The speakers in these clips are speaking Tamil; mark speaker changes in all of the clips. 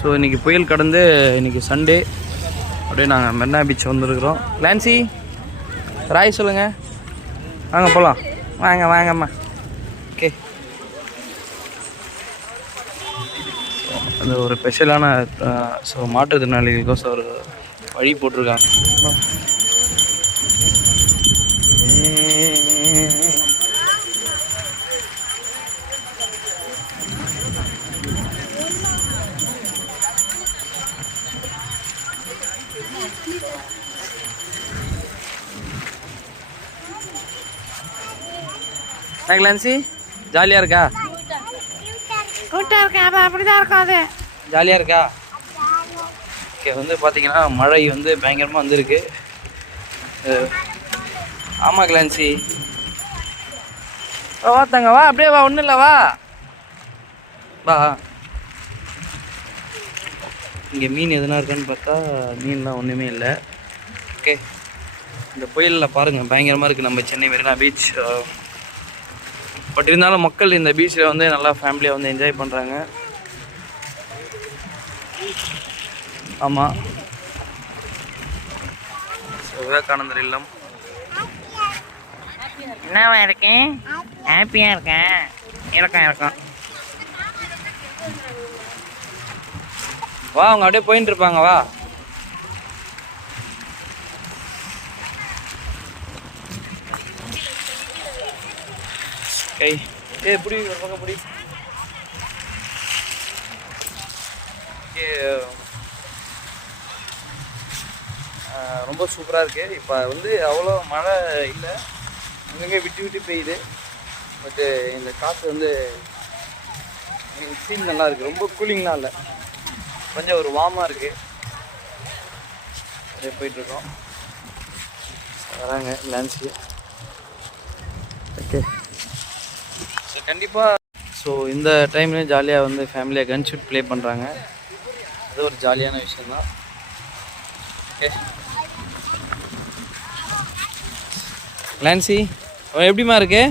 Speaker 1: ஸோ இன்றைக்கி புயல் கடந்து இன்றைக்கி சண்டே அப்படியே நாங்கள் மெரினா பீச் வந்துருக்குறோம். லான்சி ராய் சொல்லுங்கள் வாங்க போகலாம் வாங்க வாங்கம்மா. ஓகே அது ஒரு ஸ்பெஷலான ஸோ மாற்றுத்திறனாளிகளுக்கோசம் ஒரு வழி போட்டிருக்காங்க. லான்சி ஜாலியாக இருக்கா?
Speaker 2: கூட்டம் இருக்கேன் அது அப்படிதான் இருக்கும் அது.
Speaker 1: ஜாலியாக இருக்கா? ஓகே வந்து பார்த்தீங்கன்னா மழை வந்து பயங்கரமாக வந்திருக்கு. அஹ், ஆமா கிளான்சி வா தங்க வா அப்படியே வா ஒன்றும் இல்லை வா. வா. இங்கே மீன் எதுனா இருக்கான்னு பார்த்தா மீன்லாம் ஒன்றுமே இல்லை. ஓகே இந்த புயலில் பாருங்கள் பயங்கரமாக இருக்குது நம்ம சென்னை மெரினா பீச். பட் இருந்தாலும் மக்கள் இந்த பீச்சில் வந்து நல்லா ஃபேமிலியாக வந்து என்ஜாய் பண்ணுறாங்க ஆமாம் விவேகானந்தர் இல்லம்.
Speaker 2: என்னவா இருக்கேன் ஹாப்பியாக இருக்கேன். இருக்கேன் இருக்கேன்
Speaker 1: வா அவங்க அப்படியே போயிட்டு இருப்பாங்க வா. கை. ஏ புடி ஒரு பக்கம் புடி. ரொம்ப சூப்பராக இருக்குது இப்போ வந்து அவ்வளோ மழை இல்லை. அங்கங்கே விட்டு விட்டு பெய்யுது. பட்டு இந்த காற்று வந்து சீன் நல்லா இருக்குது ரொம்ப கூலிங்லாம் இல்லை. கொஞ்சம் ஒரு வார்மாக இருக்குது அப்படியே போயிட்டுருக்கோம். வராங்க லான்ஸு ஓகே. கண்டிப்பாக ஸோ இந்த டைம்லேயும் ஜாலியாக வந்து ஃபேமிலியாக கன் ஷூட் ப்ளே பண்ணுறாங்க அது ஒரு ஜாலியான விஷயந்தான் ஓகே லான்சி அவன் எப்படிம்மா இருக்கு?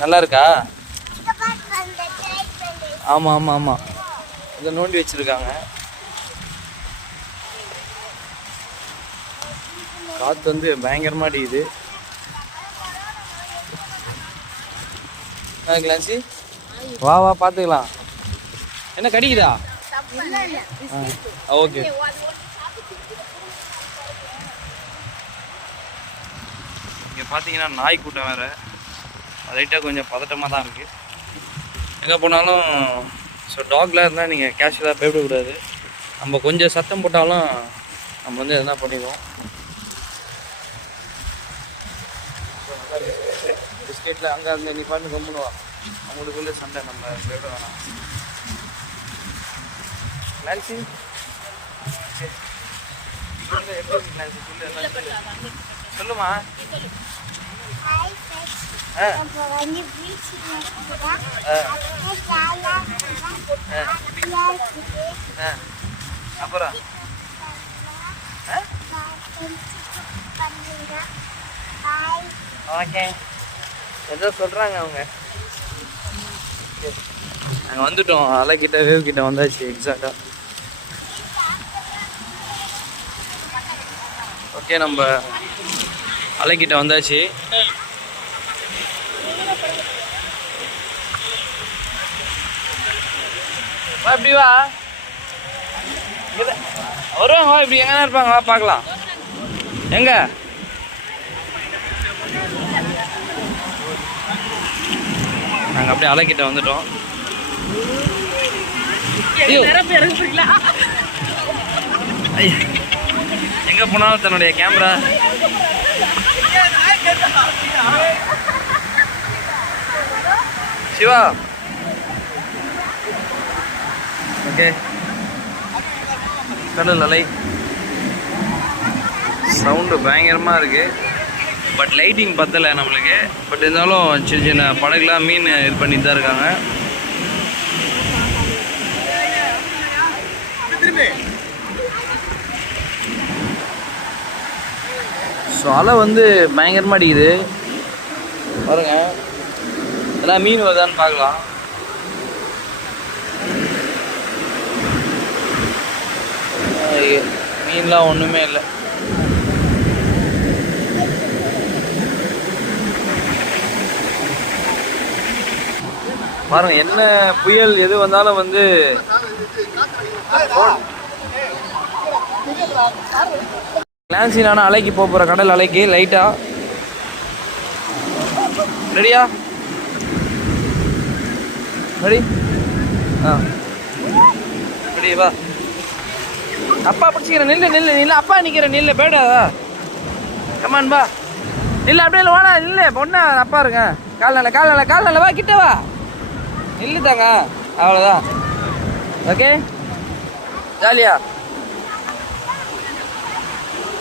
Speaker 1: நல்லா இருக்கா ஆமாம் ஆமாம் ஆமாம் இதை நோண்டி வச்சுருக்காங்க. காற்று வந்து பயங்கரமாக அடிக்குது. கிளான்சி வா வா பார்த்துக்கலாம் என்ன கடிக்குதா? ஓகே. இங்கே பார்த்தீங்கன்னா நாய் கூட்டம் வேறு. லைட்டாக கொஞ்சம் பதட்டமாக தான் இருக்குது எங்கே போனாலும் ஸோ டாக்லாம் இருந்தால் நீங்கள் கேஷுவலாக போய்விடக்கூடாது நம்ம கொஞ்சம் சத்தம் போட்டாலும் நம்ம வந்து எதனா பண்ணிடுவோம்? பிஸ்கெட்டில் அங்கே அங்கே நீ பாட்டு கம்முனுவா அவங்களுக்குள்ளே சண்டை நம்ம போய்விட வேணாம். நான்சி. சொல்லுமா? அப்புறம்? ஓகே ஏதோ சொல்கிறாங்க அவங்க. நாங்கள் வந்துட்டோம். அலைக்கிட்ட வேவ் கிட்ட வந்தாச்சு எக்ஸாக்டாக ஓகே நம்ம அலைக்கிட்ட வந்தாச்சு. வா இப்படி வா. வருவாங்க வா இப்படி எங்கன்னா இருப்பாங்க? வா பார்க்கலாம். எங்க? நாங்கள் அப்படியே அலைக்கிட்ட வந்துட்டோம். எங்க போனாலும் தன்னுடைய கேமரா. சிவா. ஓகே. கடல் அலை. சவுண்டு பயங்கரமாக இருக்கு. பட் லைட்டிங் பத்தலை நம்மளுக்கு. பட் இருந்தாலும் சின்ன சின்ன படகுலாம் மீன் இது பண்ணிட்டு தான் இருக்காங்க. ஸோ அலை வந்து பயங்கரமாக அடிக்குது. பாருங்க. எல்லாம் மீன் வருதான்னு பார்க்கலாம். மீன்லாம் ஒன்றுமே இல்லை. பாருங்க என்ன புயல் எது வந்தாலும் வந்து கிளான்சி நானும் அலைக்கு போக போகிறேன் கடல் அலைக்கு லைட்டா ரெடியா ரெடி ஆ. ரெடி வா. அப்பா பிடிச்சிக்கிறேன் நில்லு நில்லு நில்லு. அப்பா நிற்கிறேன் நில்லு பேடாதா கமான் வா. நில்லு அப்படியே இல்லை நில்லு பொண்ணா அப்பா இருக்கேன். கால் நல்ல கால் நல்ல கால் நல்ல வா கிட்ட வா. நில்லு தாங்க அவ்வளோதான் ஓகே? ஜாலியா.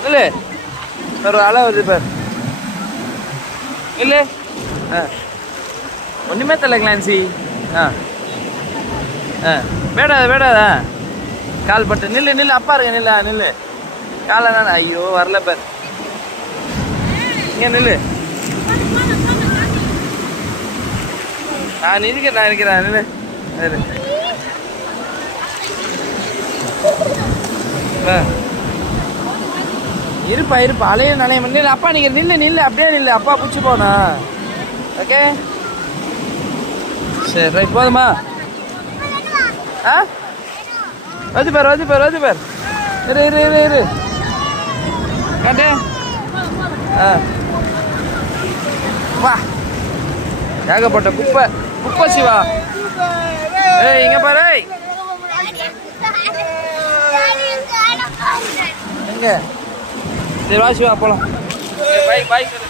Speaker 1: நில்லு. ஒரு அலை வருது பார் நில்லு. ஆ. ஒன்றுமே தெரியல கிளான்சி. ஆ. ஆ. வேடாத வேடாதா. கால் பட்டு. நில்லு நில்லு. அப்பா இருக்க நில்லு. நில்லு. காலை ஐயோ வரல பார் இங்கே நில்லு. நான் இருக்கிறேன் நான் இருக்கிறேன் ஆ. இருப்பா இருப்பா. அலைய நிலையம் நில்லு. அப்பா நீங்க நில்லு நில்லு. அப்படியே நில்லு. அப்பா பிடிச்சி போனா. ஓகே? சரி ரைட். போதுமா? ஆ? வந்து பேர் வந்து பேர் வந்து பேர். இரு இரு இரு இரு. காட்டு. ஆ. வா. ஏகப்பட்ட குப்பை. குப்பை சிவா. ஏய் இங்க பாரு. எங்க? சரி வா சிவா போலாம். பாய் சொல்லு